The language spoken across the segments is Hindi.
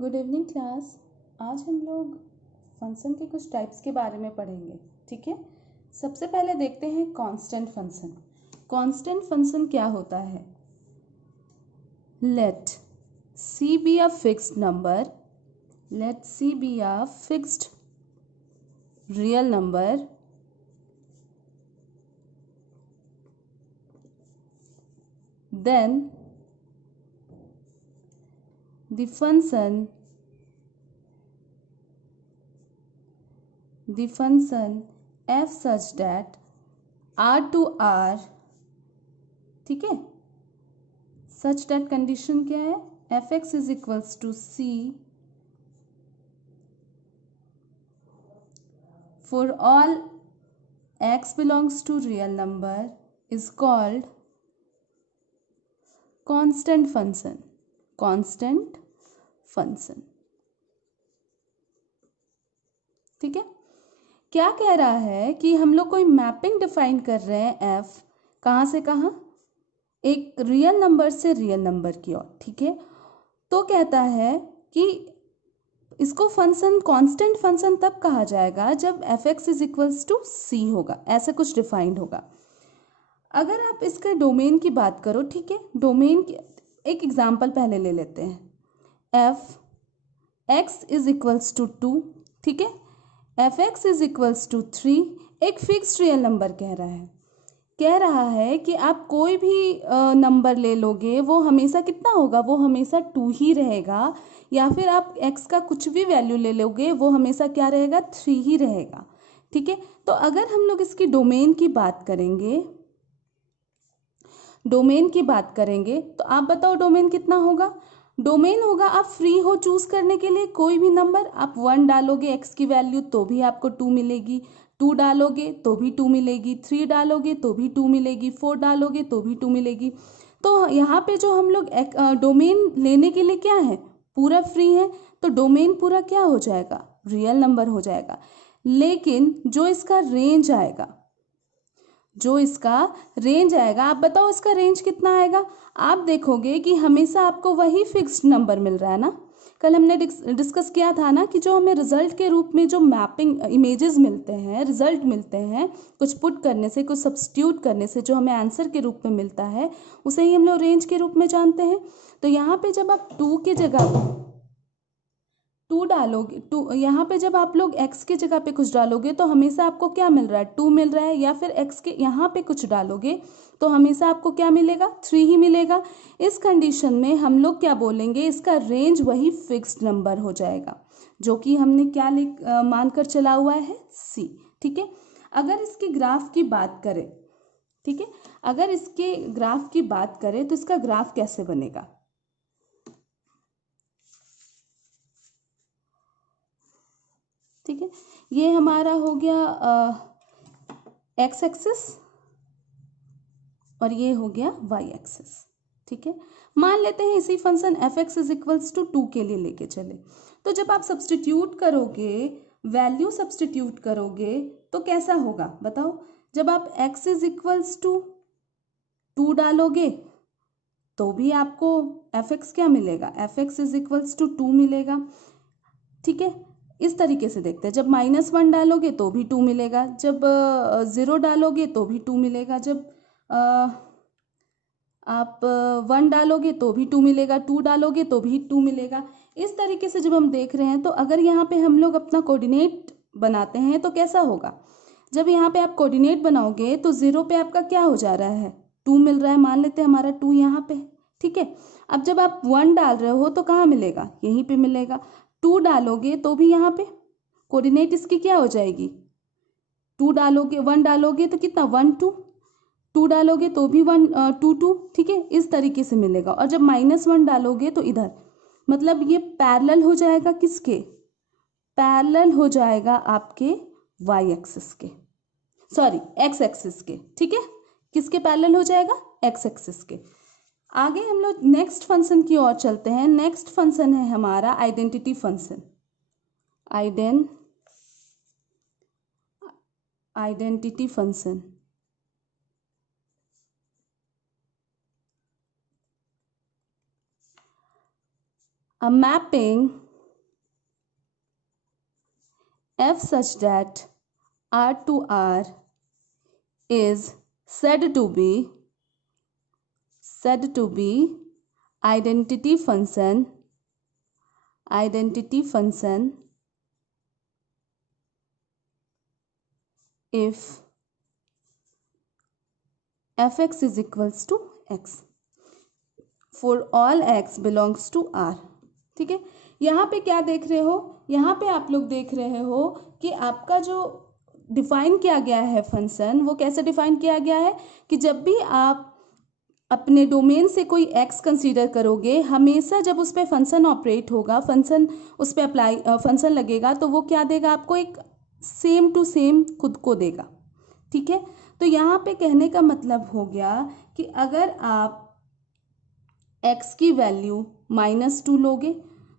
Good evening class. आज हम लोग फंक्शन के कुछ टाइप्स के बारे में पढ़ेंगे। ठीक है, सबसे पहले देखते हैं कांस्टेंट फंक्शन। कांस्टेंट फंक्शन क्या होता है? Let C be a fixed number, let C be a fixed real number then the function f such that r to r, ठीक है, such that कंडीशन क्या है? fx is equals to c for all x belongs to real number is called constant function. constant function, ठीक है। क्या कह रहा है कि हम लोग कोई मैपिंग डिफाइन कर रहे हैं f कहाँ से कहाँ, एक रियल नंबर से रियल नंबर की ओर, ठीक है। तो कहता है कि इसको फंक्शन कांस्टेंट फंक्शन तब कहा जाएगा जब fx is equals to c होगा, ऐसा कुछ डिफाइंड होगा। अगर आप इसके डोमेन की बात करो, ठीक है, डोमेन की एक एग्जांपल पहले ले लेते हैं। f x is equals to 2, ठीक है, F X is equals to 3, एक फिक्स्ड रियल नंबर कह रहा है कि आप कोई भी नंबर ले लोगे वो हमेशा कितना होगा, वो हमेशा 2 ही रहेगा, या फिर आप x का कुछ भी वैल्यू ले लोगे वो हमेशा क्या रहेगा, 3 ही रहेगा, ठीक है। तो अगर हम लोग इसकी डोमेन की बात करेंगे तो आप बताओ डोमेन कितना होगा? डोमेन होगा, आप फ्री हो चूज करने के लिए कोई भी नंबर, आप 1 डालोगे x की वैल्यू तो भी आपको 2 मिलेगी, 2 डालोगे तो भी 2 मिलेगी, 3 डालोगे तो भी 2 मिलेगी, 4 डालोगे तो भी 2 मिलेगी। तो यहाँ पे जो हम लोग डोमेन लेने के लिए क्या है, पूरा फ्री है, तो डोमेन पूरा क्या हो जाएगा, रियल नंबर हो जाएगा। लेकिन जो इसका रेंज आएगा, आप बताओ इसका रेंज कितना आएगा? आप देखोगे कि हमेशा आपको वही फिक्स्ड नंबर मिल रहा है ना। कल हमने डिस्कस किया था ना कि जो हमें रिजल्ट के रूप में जो मैपिंग इमेजेस मिलते हैं, रिजल्ट मिलते हैं, कुछ पुट करने से, कुछ सब्स्टिट्यूट करने से जो हमें आंसर के रूप में मिलता है, उसे ही हम लोग रेंज के रूप में जानते हैं। तो यहाँ पे जब आप 2 की जगह 2 डालोगे, 2 यहाँ पे जब आप लोग x की जगह पे कुछ डालोगे तो हमेशा आपको क्या मिल रहा है, 2 मिल रहा है, या फिर x के यहाँ पे कुछ डालोगे तो हमेशा आपको क्या मिलेगा, 3 ही मिलेगा। इस कंडीशन में हम लोग क्या बोलेंगे, इसका रेंज वही फिक्स्ड नंबर हो जाएगा, जो कि हमने क्या मानकर चला हुआ है, c, ठीक है। अगर इसके ग्राफ की बात करें, ठीक है, अगर इसके ग्राफ की बात करें तो इसका ग्राफ कैसे बनेगा? ठीक है, ये हमारा हो गया एक्स एक्सिस और ये हो गया वाई एक्सिस, ठीक है। मान लेते हैं इसी function F X is equals to 2 के लिए लेके चले, तो जब आप सब्सटीट्यूट करोगे, वैल्यू सब्सटीट्यूट करोगे तो कैसा होगा बताओ? जब आप x इज इक्वल्स टू 2 डालोगे तो भी आपको एफ एक्स क्या मिलेगा, F X is equals to 2 मिलेगा, ठीक है। इस तरीके से देखते हैं, जब -1 डालोगे तो भी 2 मिलेगा, जब 0 डालोगे तो भी 2 मिलेगा, जब आप 1 डालोगे तो भी 2 मिलेगा, 2 डालोगे तो भी 2 मिलेगा। इस तरीके से जब हम देख रहे हैं तो अगर यहाँ पे हम लोग अपना कोऑर्डिनेट बनाते हैं तो कैसा होगा? जब यहाँ पे आप कोऑर्डिनेट बनाओगे तो 0 पे आपका क्या हो जा रहा है, 2 मिल रहा है, मान लेते हैं हमारा 2 यहाँ पे, ठीक है। अब जब आप 1 डाल रहे हो तो कहाँ मिलेगा, यहीं पे मिलेगा। 2 डालोगे तो भी यहाँ पे कोऑर्डिनेट इसकी क्या हो जाएगी, 2 डालोगे, 1 डालोगे तो कितना, 1 2, 2 डालोगे तो भी 1 2 2, ठीक है, इस तरीके से मिलेगा। और जब -1 डालोगे तो इधर, मतलब ये पैरेलल हो जाएगा किसके, पैरेलल हो जाएगा आपके वाई एक्सिस के, सॉरी एक्स एक्सिस के, ठीक है। किसके पैरेलल हो जाएगा, एक्स एक्सिस के। आगे हम लोग नेक्स्ट फंक्शन की ओर चलते हैं। नेक्स्ट फंक्शन है हमारा identity function, identity function. A mapping f such that r to r is said to be identity function if fx is equals to x for all x belongs to r। ठीक है, यहाँ पे क्या देख रहे हो, यहाँ पे आप लोग देख रहे हो कि आपका जो डिफाइन किया गया है फंक्शन, वो कैसे डिफाइन किया गया है कि जब भी आप अपने डोमेन से कोई एक्स कंसीडर करोगे, हमेशा जब उस पर फंक्शन ऑपरेट होगा, फंक्शन उस पर अप्लाई फंक्शन लगेगा, तो वो क्या देगा आपको, एक सेम टू सेम खुद को देगा। ठीक है, तो यहाँ पे कहने का मतलब हो गया कि अगर आप x की वैल्यू -2 लोगे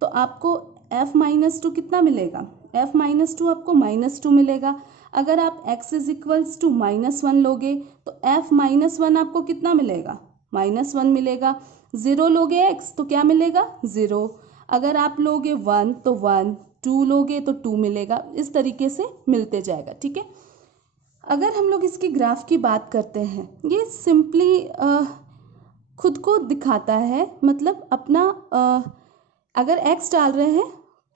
तो आपको f-2 कितना मिलेगा, f-2 आपको -2 मिलेगा। अगर आप x इज इक्वल्स टू -1 लोगे तो f-1 आपको कितना मिलेगा, -1 मिलेगा। 0 लोगे x तो क्या मिलेगा, 0। अगर आप लोगे 1 तो 1, 2 लोगे तो 2 मिलेगा, इस तरीके से मिलते जाएगा। ठीक है, अगर हम लोग इसकी ग्राफ की बात करते हैं, ये सिंपली खुद को दिखाता है, मतलब अपना अगर x डाल रहे हैं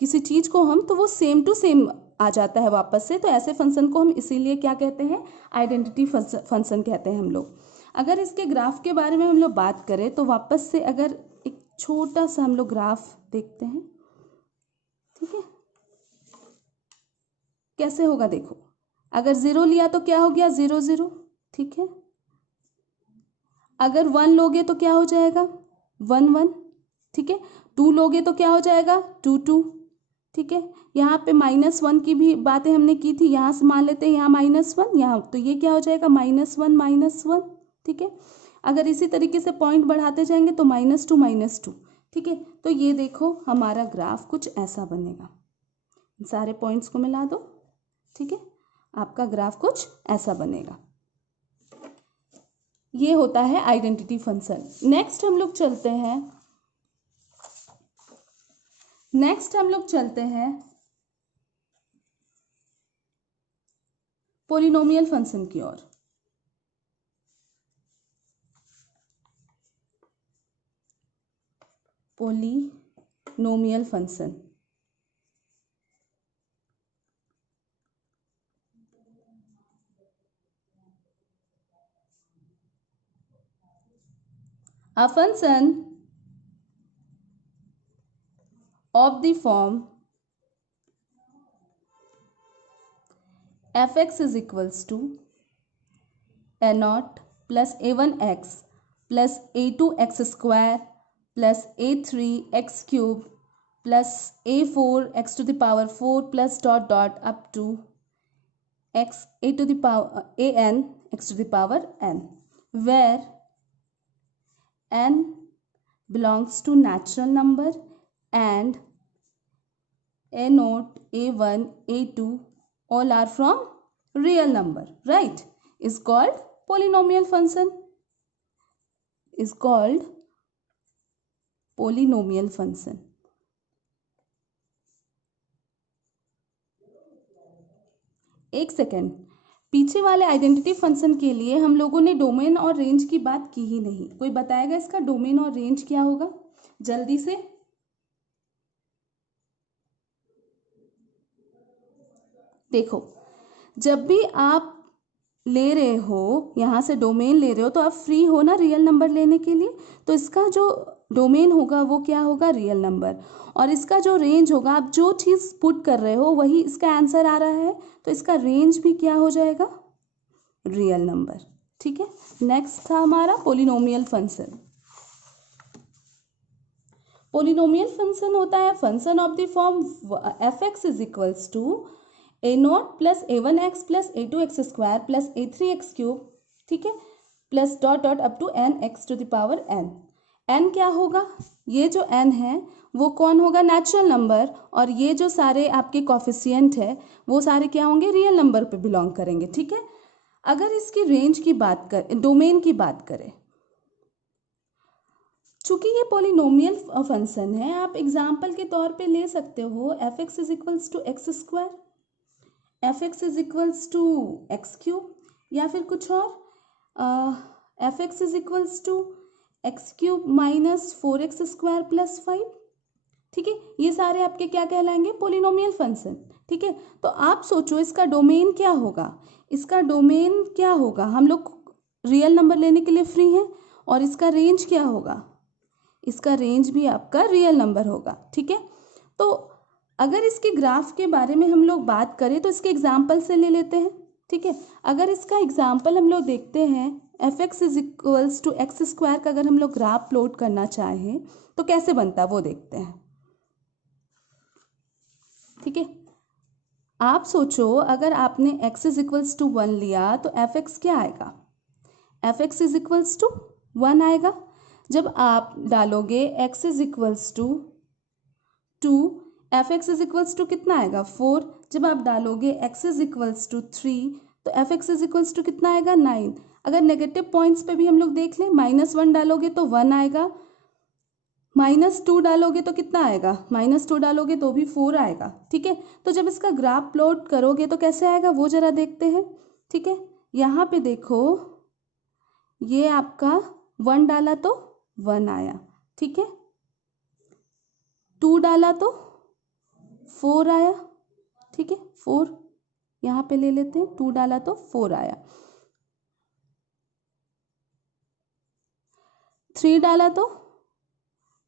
किसी चीज़ को हम, तो वो सेम टू सेम आ जाता है वापस से। तो ऐसे फंक्शन को हम इसीलिए क्या कहते हैं, आइडेंटिटी फंक्शन कहते हैं हम लोग। अगर इसके ग्राफ के बारे में हम लोग बात करें तो वापस से अगर एक छोटा सा हम लोग ग्राफ देखते हैं, ठीक है, कैसे होगा देखो, अगर 0 लिया तो क्या हो गया, 0 0। ठीक है, अगर 1 लोगे तो क्या हो जाएगा, 1 1। ठीक है, 2 लोगे तो क्या हो जाएगा, 2 2। ठीक है, यहाँ पे -1 की भी बातें हमने की थी, यहाँ से मान लेते हैं यहाँ -1, यहाँ तो ये क्या हो जाएगा, -1 -1। ठीक है, अगर इसी तरीके से पॉइंट बढ़ाते जाएंगे तो -2 -2। ठीक है, तो ये देखो हमारा ग्राफ कुछ ऐसा बनेगा, सारे पॉइंट्स को मिला दो। ठीक है, आपका ग्राफ कुछ ऐसा बनेगा। ये होता है आइडेंटिटी फंक्शन। नेक्स्ट हम लोग चलते हैं पॉलिनोमियल फंक्शन की ओर। Polynomial function, a function of the form fx is equals to a0 plus a1x plus a2x square plus a3x cube plus a4x to the power 4 plus dot dot up to x a to the power an x to the power n, where n belongs to natural number and a0, a1, a2 all are from real number, right? Is called polynomial function, is called polynomial function। एक सेकेंड, पीछे वाले आइडेंटिटी फंक्शन के लिए हम लोगों ने डोमेन और रेंज की बात की ही नहीं। कोई बताएगा इसका डोमेन और रेंज क्या होगा, जल्दी से। देखो, जब भी आप ले रहे हो, यहाँ से डोमेन ले रहे हो, तो आप फ्री हो ना रियल नंबर लेने के लिए, तो इसका जो डोमेन होगा वो क्या होगा, रियल नंबर, और इसका जो रेंज होगा, आप जो चीज़ पुट कर रहे हो वही इसका आंसर आ रहा है, तो इसका रेंज भी क्या हो जाएगा, रियल नंबर। ठीक है, नेक्स्ट था हमारा पॉलिनोमियल फंक्शन। पॉलिनोमियल फंक्शन होता है function of the form f(x) is equals to a0 plus a1x plus a2x square plus a3x cube, ठीक है, plus dot dot up to n x to the power n। n क्या होगा, ये जो n है वो कौन होगा, नेचुरल नंबर, और ये जो सारे आपके कॉफिशिएंट है वो सारे क्या होंगे, रियल नंबर पे बिलोंग करेंगे। ठीक है, अगर इसकी रेंज की बात करें, डोमेन की बात करें, चूंकि ये पॉलिनोमियल फंक्शन है, आप एग्जाम्पल के तौर पे ले सकते हो f(x) is equals to X square. F X is equals to X cube, या फिर कुछ और, F X is equals to X cube minus 4x² plus 5। ठीक है, ये सारे आपके क्या कहलाएंगे, पोलिनोमियल फंक्शन। ठीक है, तो आप सोचो इसका डोमेन क्या होगा, इसका डोमेन क्या होगा, हम लोग रियल नंबर लेने के लिए फ्री हैं, और इसका रेंज क्या होगा, इसका रेंज भी आपका रियल नंबर होगा। ठीक है, तो अगर इसके ग्राफ के बारे में हम लोग बात करें तो इसके एग्जाम्पल से ले लेते हैं। ठीक है, अगर इसका एग्जाम्पल हम लोग देखते हैं, F X is equals to X square का अगर हम लोग ग्राफ प्लॉट करना चाहें तो कैसे बनता है वो देखते हैं। ठीक है, आप सोचो अगर आपने x इज इक्वल्स टू 1 लिया तो एफ एक्स क्या आएगा, F X is equals to 1 आएगा। जब आप डालोगे x is equals to 2, F X is equals to कितना आएगा 4। जब आप डालोगे x इज इक्वल्स टू 3 तो F X is equals to कितना आएगा 9। अगर नेगेटिव पॉइंट्स पे भी हम लोग देख लें, -1 डालोगे तो 1 आएगा, -2 डालोगे तो कितना आएगा, -2 डालोगे तो भी 4 आएगा। ठीक है, तो जब इसका ग्राफ प्लॉट करोगे तो कैसे आएगा वो जरा देखते हैं। ठीक है, यहाँ पे देखो, ये आपका 1 डाला तो 1 आया। ठीक है, 2 डाला तो 4 आया। ठीक है, 4 यहाँ पे ले लेते हैं, 2 डाला तो 4 आया, 3 डाला तो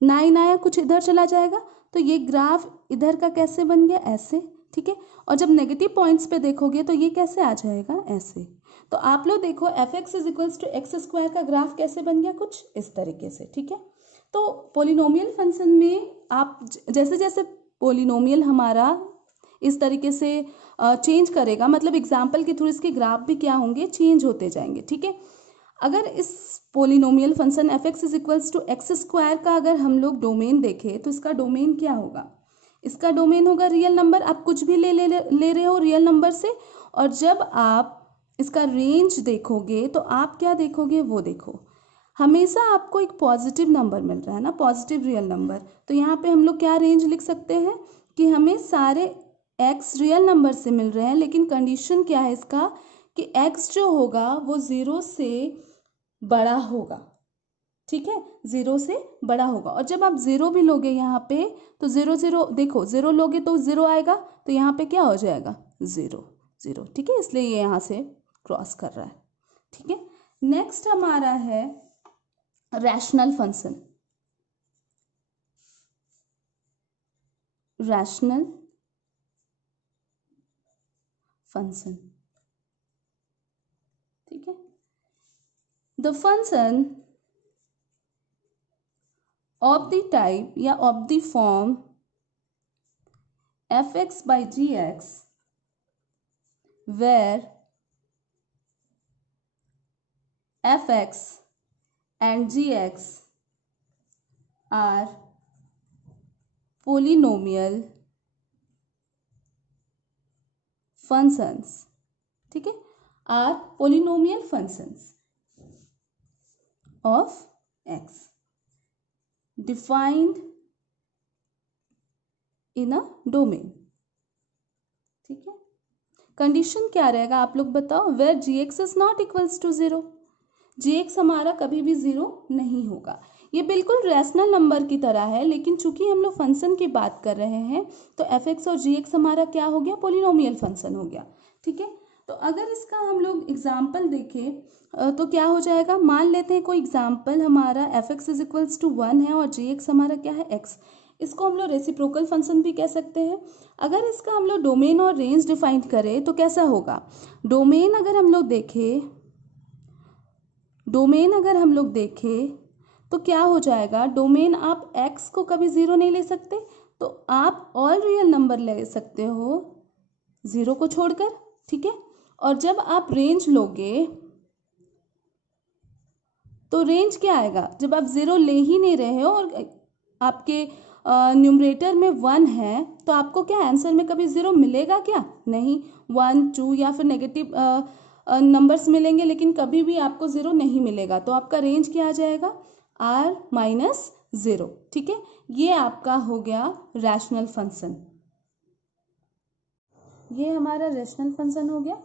9 आया, कुछ इधर चला जाएगा, तो ये ग्राफ इधर का कैसे बन गया, ऐसे। ठीक है, और जब नेगेटिव पॉइंट्स पे देखोगे तो ये कैसे आ जाएगा, ऐसे। तो आप लोग देखो F X is equals to x² का ग्राफ कैसे बन गया, कुछ इस तरीके से। ठीक है, तो पोलिनोमियल फंक्शन में आप जैसे जैसे पोलिनोमियल हमारा इस तरीके से चेंज करेगा, मतलब एग्जाम्पल के थ्रू इसके ग्राफ भी क्या होंगे, चेंज होते जाएंगे। ठीक है, अगर इस polynomial function F X is equals to x² का अगर हम लोग डोमेन देखें तो इसका डोमेन क्या होगा, इसका डोमेन होगा रियल नंबर। आप कुछ भी ले रहे हो रियल नंबर से, और जब आप इसका रेंज देखोगे तो आप क्या देखोगे वो देखो, हमेशा आपको एक पॉजिटिव नंबर मिल रहा है ना, पॉजिटिव रियल नंबर। तो यहाँ पे हम लोग क्या रेंज लिख सकते हैं कि हमें सारे x रियल नंबर से मिल रहे हैं, लेकिन कंडीशन क्या है इसका कि x जो होगा वो 0 से बड़ा होगा। ठीक है, 0 से बड़ा होगा, और जब आप 0 भी लोगे यहाँ पे तो 0 0 देखो, 0 लोगे तो 0 आएगा, तो यहाँ पे क्या हो जाएगा 0 0। ठीक है, इसलिए ये यहाँ से क्रॉस कर रहा है। ठीक है, नेक्स्ट हमारा है रैशनल फंक्शन। रैशनल फंक्शन, ठीक है, the function of the type या of the form f(x) by gx where f(x) and gx are polynomial functions। ठीक है, are polynomial functions of x defined in a domain। ठीक है, कंडीशन क्या रहेगा आप लोग बताओ, where gx is not equals to 0, gx हमारा कभी भी 0 नहीं होगा। ये बिल्कुल रैशनल नंबर की तरह है, लेकिन चूंकि हम लोग फंक्शन की बात कर रहे हैं तो एफ एक्स और gx हमारा क्या हो गया, पोलिनोमियल फंक्शन हो गया। ठीक है, तो अगर इसका हम लोग एग्जाम्पल देखें तो क्या हो जाएगा, मान लेते हैं कोई एग्जाम्पल हमारा F X is equals to 1 है और gx हमारा क्या है x, इसको हम लोग रेसिप्रोकल फंक्शन भी कह सकते हैं। अगर इसका हम लोग डोमेन और रेंज डिफाइन करें तो कैसा होगा, डोमेन अगर हम लोग देखें तो क्या हो जाएगा, डोमेन आप x को कभी 0 नहीं ले सकते, तो आप ऑल रियल नंबर ले सकते हो 0 को छोड़कर। ठीक है, और जब आप रेंज लोगे तो रेंज क्या आएगा, जब आप 0 ले ही नहीं रहे हो और आपके न्यूमरेटर में 1 है तो आपको क्या आंसर में कभी 0 मिलेगा क्या, नहीं, 1 2 या फिर नेगेटिव नंबर्स मिलेंगे, लेकिन कभी भी आपको 0 नहीं मिलेगा। तो आपका रेंज क्या आ जाएगा, r-0। ठीक है, ये आपका हो गया रैशनल फंक्शन। ये हमारा रेशनल फंक्शन हो गया।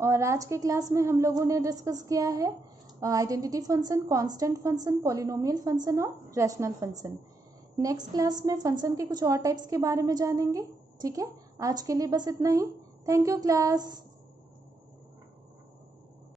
और आज के क्लास में हम लोगों ने डिस्कस किया है identity function, constant function, polynomial function और रैशनल फंक्शन। नेक्स्ट क्लास में फंक्शन के कुछ और टाइप्स के बारे में जानेंगे। ठीक है, आज के लिए बस इतना ही। Thank you class.